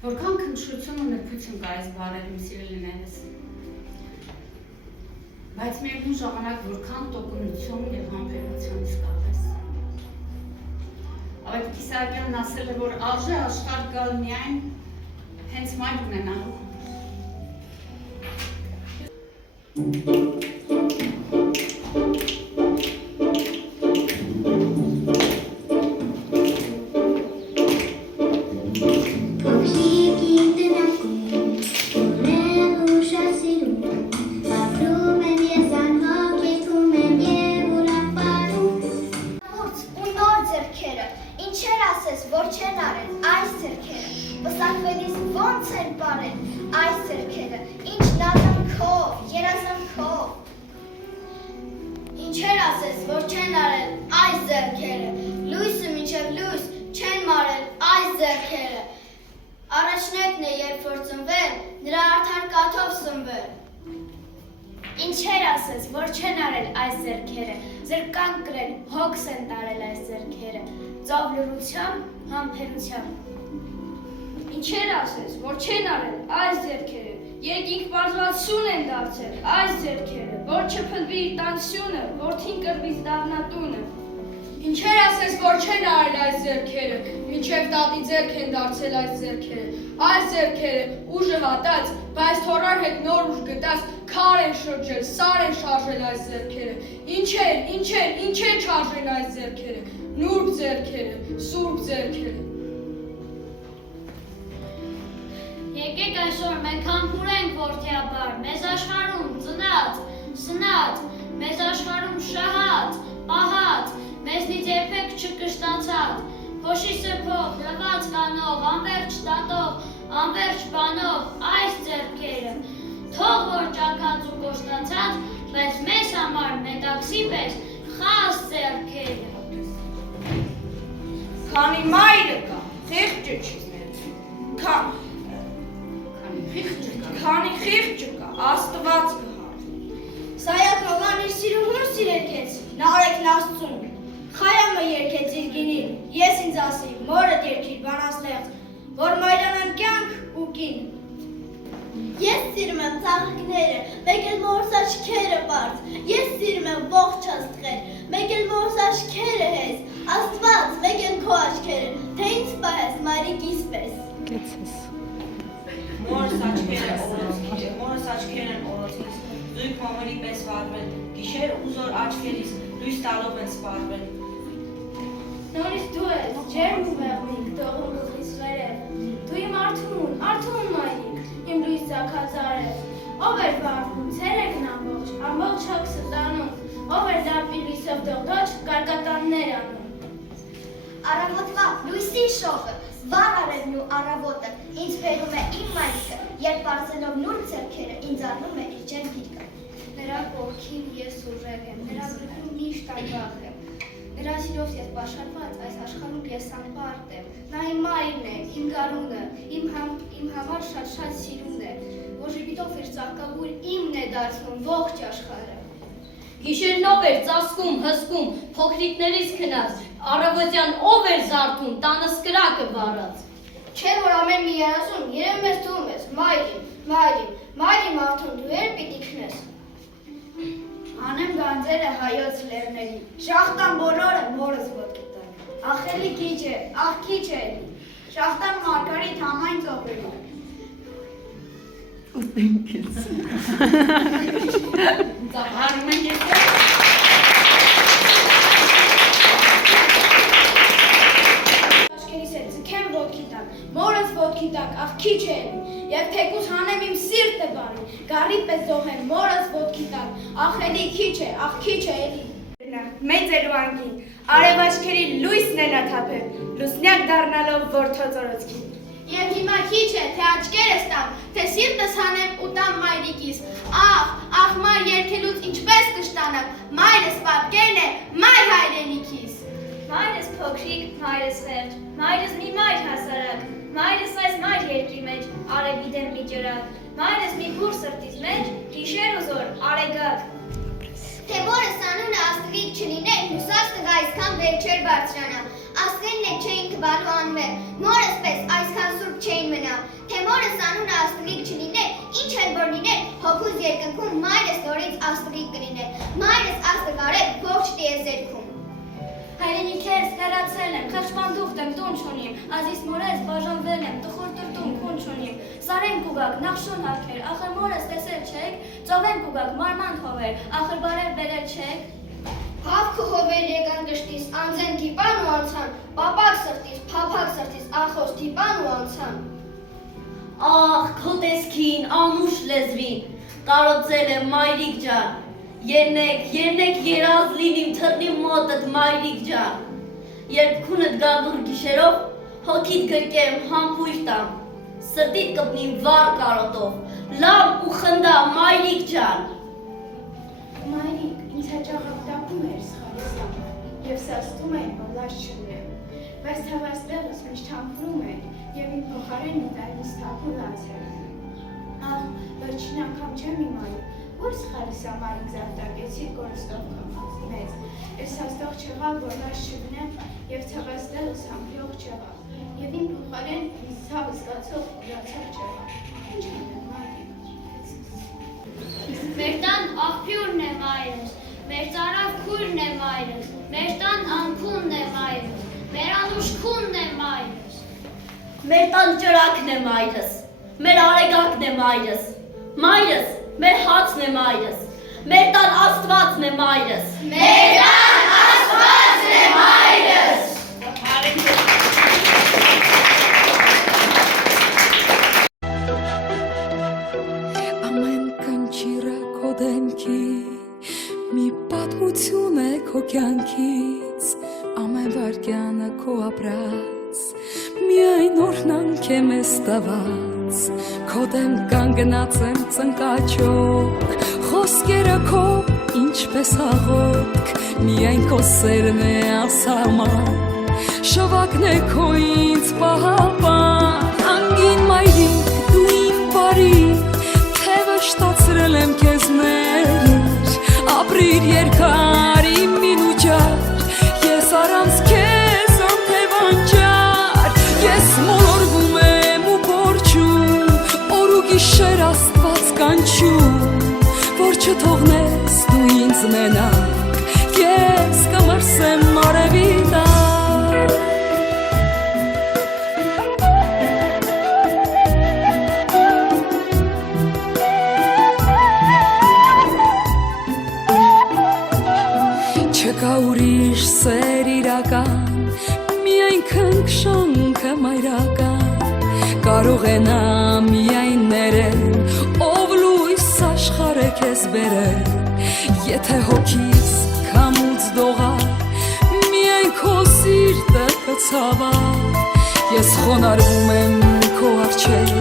Որքան քնքշություն ու նրբություն կա այս բառերում սիրելիներս, բայց միևնույն ժամանակ որքան տոկունություն և համբերություն իսկապես։ Ավետ Կիսահակյանն ասել է, որ արժե աշխարհ գալ միայն հենց մայր ունենալու Ինչեր ասես, որ չեն արել այս ձեռքերը, զրկան կրել, հոգս են տարել այս ձեռքերը, ծով լրությամբ, համբերությամբ։ Ինչեր ասես, որ չեն արել այս ձեռքերը, երկինք պարզվածություն են դարձել այս ձեռքերը, որ չփլվի տանսյունը, որդին կրվից դառնա տունը։ Ինչեր ասես, որ չեն արել այս ձեռքերը, մինչև տատի ձեռք են դարձել այս ձեռքերը, ուժը հատած, բայց թորար հետ նոր ուժ գտած, քար են շրջել, սար են շարժել այս ձեռքերը, ինչեր չարժեն այս ձեռքերը, նուրբ ձեռքերը, սուրբ ձեռքերը։ Եկեք այսօր մենք համբուրենք որդեաբար, մեզ աշխարհում ծնած, սնած, մեզ աշխարհում շահած, պահած, մեզնից երբեք չկշտացած, փոշի սրբով, լվաց կանով, անվերջ տատով, անվերջ բանով այս ձեռքերը, թող որ ճաքած ու կոշտացած, բայց մեզ համար մետաքսի պես խաս ձեռքերը։ Քանի մայրը կա, խիղճը չի, քանի խիղճը կա, Աստված կհարի։ Սայակնովան իր սիրուհուն սիրեցեց, նարեկն Աստծուն, Խայամը երկեց իր գինին, ես ինձ ասի, մորդ երկիր բանաստեղծ, որ մայրանան կյանք ու կին։ Ես սիրում եմ ծաղիկները, մեկ էլ մորս աչքերը բարձ, ես սիրում եմ ողջ աստղեր, մեկ էլ մորս աչքերը հես, Աստված, մեկ էլ քո աչքերը, թե ինձ պահես մայրիկիս պես։ Մորս աչքերն օրոցից, զույգ մամերի պես վարվել, գիշեր ու զոր աչքերից, լույս տալով են սպարվել։ Նորից դու ես, ջերմ ու մեղմիկ, դողում գլխիս վերև, դու իմ արթուն մայրիկ, իմ լույս ծագած արև, ով էր վարվում, ցերեկն ամբողջ հոգսը տանում, ով էր լապի լույսով դողդոջ, կարկատաններ անում։ Առավոտվա լույսի շողը, վառ արևն ու առավոտը, ինձ բերում է իմ մայրիկը, երբ բարձելով նուրբ ձեռքերը, ինձ առնում է իր ջերմ գիրկը։ Նրա կողքին ես ուժեղ եմ, նրա գլխում միշտ այվախ եմ, նրա սիրով ես պաշարված, այս աշխարհում ես անպարտ եմ, նա իմ մայրն է, իմ գարունը, իմ համար շատ սիրուն է, որ ժպիտով իր ծաղկագույր իմն է դարձնում ողջ աշխարհը։ Գիշերն ով էր ծածկում, հսկում, փոքրիկներից քնած, առավոտյան ով էր զարթում, տանս կրակը վառած։ Չէ որ ամեն մի երազում, երեմ ես դու ես, մայրիմ արդուն դու էր պիտի քնես։ Անեմ գանձերը հայոց լեռների, շախտան բոլորը մորս ոտքի տան, ախելի քիչ է, ախ քիչ է էլի, շախտան մարգարիտ համայն ծովերի։ ծաղարում են ես Աշկերիս է ձգեմ ոտքի տակ, մորս ոտքի տակ, ախ քիչ է էլի, և թեկուս հանեմ իմ սիրտը բանի, գարի պես զոհեմ մորս ոտքի տակ, ախ էլի քիչ է, ախ քիչ է էլի։ Մեծ էր ու անկին, արև աչքերի լույսն է նա թափել, լուսնյակ դառնալով որդո ծորոցքին։ Եվ հիմա քիչ է, թե աչքերս տամ, թե սիրտս հանեմ ու տամ մայրիկիս, ախ մայր երգելուց ինչպես կշտանամ, մայրս պատկերն է, մայր հայրենիքիս։ Մայրս փոքրիկ, մայրս խեղճ, մայրս մի մայր հասարակ, մայրս այս մայր երկրի մեջ, արևի դեմ մի ջրակ, մայրս մի բուր սրտից մեջ, գիշեր ու զոր, արեգակ։ Թե որս անունը աստղիկ չլիներ, հուսած տղա այսքան վեր չէր բարձրանա, աստղերն է չէին կբալու անվել, մորս պես այսքան սուրբ չէին մնա, երկնքում մայրս նորից աստղիկ կլիներ, մայրս աստղ արել ողջ տիեզերքում։ Հայրենիքերս հեռացել եմ, խեղճպանդուխտ եմ, տուն չունիմ, ազիս մորես բաժանվել եմ, տխուր տրտում քուն չունիմ, սարեն կուգակ, նախշուն հարկեր, ախր մորս տեսել չեք, ծովեն կուգակ, մարման հովեր, ախր բարև բերել չեք։ Հավք ու հովեր եկան գշտիս, անձեն դիպան ու անցան, պապակ սրտիս, փափակ սրտիս, անխոս դիպան ու անցան։ Ախ, քո տեսքին, անուշ լեզվին, կարոցել եմ մայրիկ ջան, Ելնեք երազ լինիմ թռնիմ մոտդ մայրիկ ջան, երբ քունդ գալուր գիշերով, հոգիդ գրկեմ համբույր տամ, սրտիդ կպնիմ վար կարոտով, լավ ու խնդա մայրիկ ջան։ Մայրիկ, ինձ հաճախ ապտակում էր սխալիսամ, և սաստում էր, որ լաց չունեմ, բայց թավաստեղս միշտ համբրում էր, և իմ փոխարեն ինձ թափուլած էր։ Ախ, վերջին անգամ չեմ իմանում, որ սխալիսամ արիք զավտակեցի կորստով կամած մեծ, ես հաստող չեղավ, որ լաց չունեմ, և թավաստեղս համբրող չեղավ, և իմ փոխարեն ինձ ցավ զգացող ուրացող չեղավ։ Ինչ անեմ, մայրիկ։ Մեր տան աղբյուրն է մայրս, մեր ծարավ քույրն է մայրս, մեր տան անքունն է մայրս, մեր անուշքունն է մայրս։ Մեր տան ճրակն է մայրս, մեր արեգակն է մայրս, մայրս, մեր հացն է մայրս, մեր տան աստվածն է մայրս, մեր տան աստվածն է մայրս։ Ամեն կնճիրը քո դեմքի, մի պատմություն է քո կյանքից, ամեն վարկյանը քո ապրած, միայն օրհնանք է մեզ տված, քո դեմ կանգնած եմ ծնկաճոք, խոսքերը քո ինչպես աղոթք, միայն քո սերն է ասարման, շվակն է քո ինձ պահապան, անգին մայրիկ դու իմ բարի, թե վշտացրել եմ քեզ ներեր, ապրիր երկար իմ մինուճար, ես առանց քեզ անթև անճար, ես մոլորվում եմ ու փորչում, օր ու գիշեր աստված կանչում, որ չթողնես դու ինձ մենակ, ես կմրսեմ արևի տակ։ Չկա ուրիշ սեր իրական, միայն քնքշանքը մայրական, կարող է նա միայն ներել, ով լույս աշխարհ է քեզ բերել, եթե հոգիս քամուց դողար, միայն քո սիրտը կցավա, ես խոնարհվում եմ քո առջև,